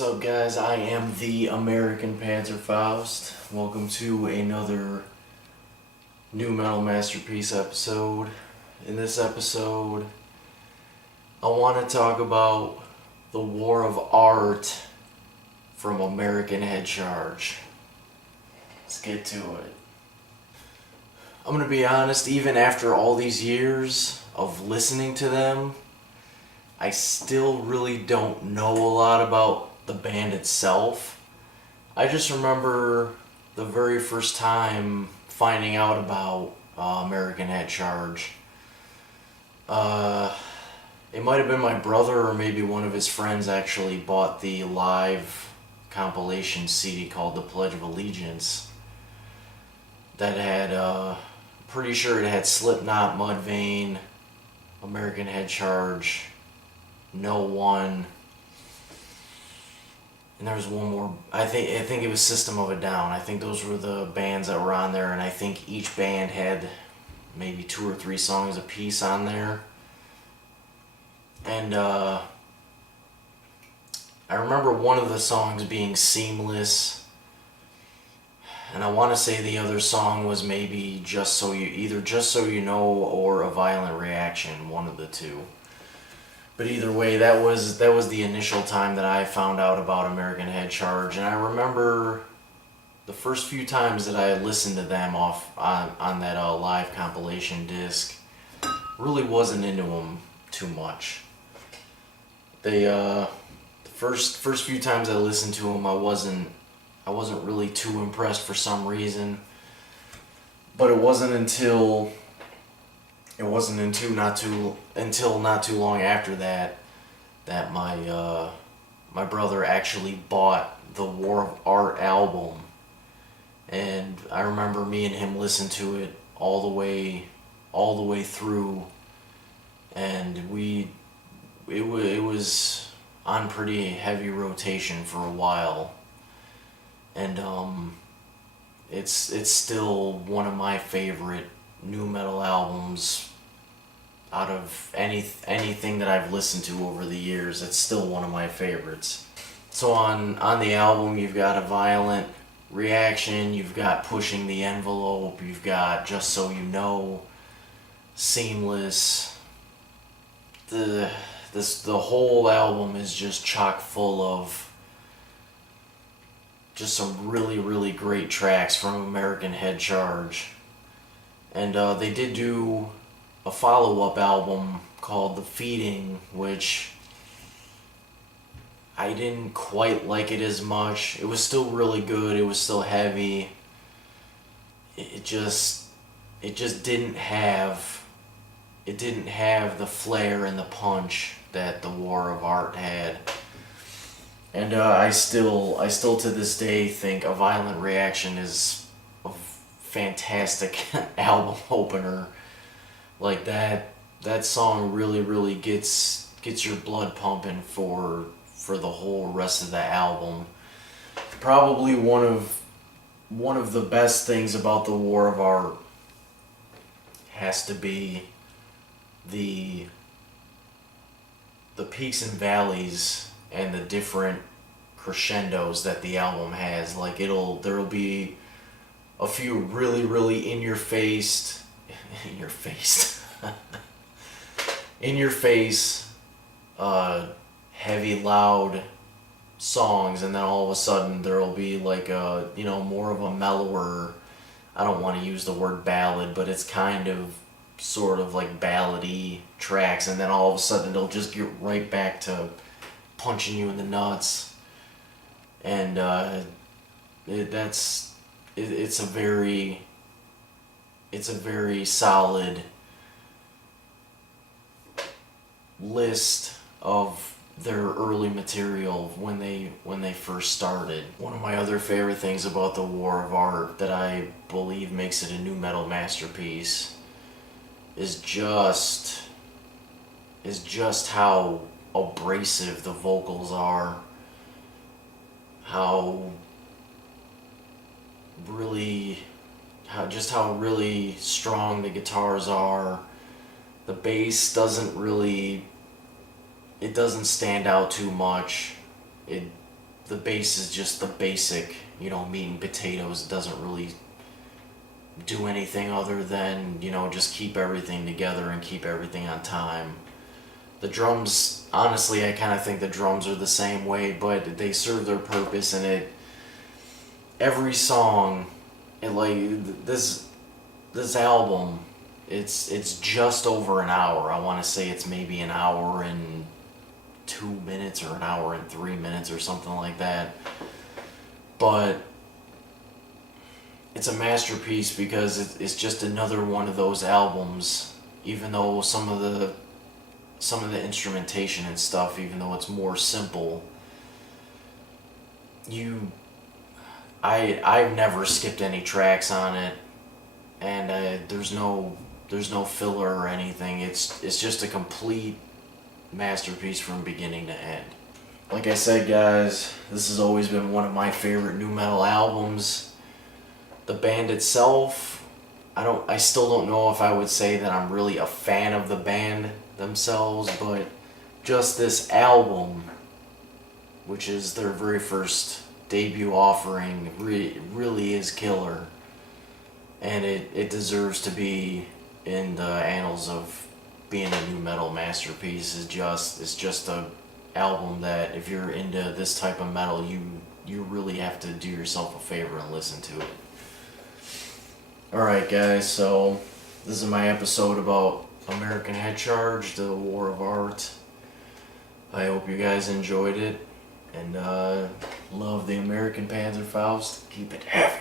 What's up, guys? I am the American Panzerfaust. Welcome to another new metal masterpiece episode. In this episode, I want to talk about the war of art from American Head Charge. Let's get to it. I'm gonna be honest, even after all these years of listening to them, I still really don't know a lot about the band itself. I just remember the very first time finding out about American Head Charge. It might have been my brother or maybe one of his friends actually bought the live compilation CD called The Pledge of Allegiance that had, pretty sure it had Slipknot, Mudvayne, American Head Charge, No One, and there was one more. I think it was System of a Down. I think those were the bands that were on there, and I think each band had maybe 2 or 3 songs a piece on there. And I remember one of the songs being Seamless, and I want to say the other song was maybe Just So You Know or A Violent Reaction, one of the two. But either way, that was the initial time that I found out about American Head Charge, and I remember the first few times that I listened to them on that live compilation disc, really wasn't into them too much. The first few times I listened to them, I wasn't really too impressed for some reason. But it wasn't until not too long after that my brother actually bought the War of Art album, and I remember me and him listened to it all the way through, and it was on pretty heavy rotation for a while, and it's still one of my favorite nu metal albums out of anything that I've listened to over the years. It's still one of my favorites. So on the album, you've got A Violent Reaction, you've got Pushing the Envelope, you've got Just So You Know, Seamless. The whole album is just chock full of just some really, really great tracks from American Head Charge. And they did do a follow-up album called The Feeding, which I didn't quite like it as much. It was still really good. It was still heavy. It just didn't have the flair and the punch that the War of Art had. And I still to this day think A Violent Reaction is a fantastic album opener. Like that song really gets your blood pumping for the whole rest of the album. Probably one of the best things about the War of Art has to be the peaks and valleys and the different crescendos that the album has. Like there'll be a few really in your face heavy, loud songs, and then all of a sudden there'll be like more of a mellower, I don't want to use the word ballad, but it's kind of sort of like ballady tracks, and then all of a sudden it'll just get right back to punching you in the nuts. And it's a very solid list of their early material when they first started. One of my other favorite things about the War of Art that I believe makes it a nu metal masterpiece is just how abrasive the vocals are, how really strong the guitars are. The bass doesn't stand out too much. the bass is just the basic, meat and potatoes. It doesn't really do anything other than, just keep everything together and keep everything on time. The drums, honestly, I kind of think the drums are the same way, but they serve their purpose, and every song, this album, it's just over an hour. I want to say it's maybe an hour and 2 minutes or an hour and 3 minutes or something like that. But it's a masterpiece because it's just another one of those albums. Even though some of the instrumentation and stuff, even though it's more simple, I've never skipped any tracks on it, and there's no filler or anything. It's just a complete masterpiece from beginning to end. Like I said, guys, this has always been one of my favorite nu metal albums. The band itself, I still don't know if I would say that I'm really a fan of the band themselves, but just this album, which is their very first debut offering, really is killer, and it deserves to be in the annals of being a nu metal masterpiece. It's just a album that if you're into this type of metal, you really have to do yourself a favor and listen to it. Alright guys, so this is my episode about American Head Charge, the War of Art. I hope you guys enjoyed it, and love the American Panzerfaust. Keep it heavy.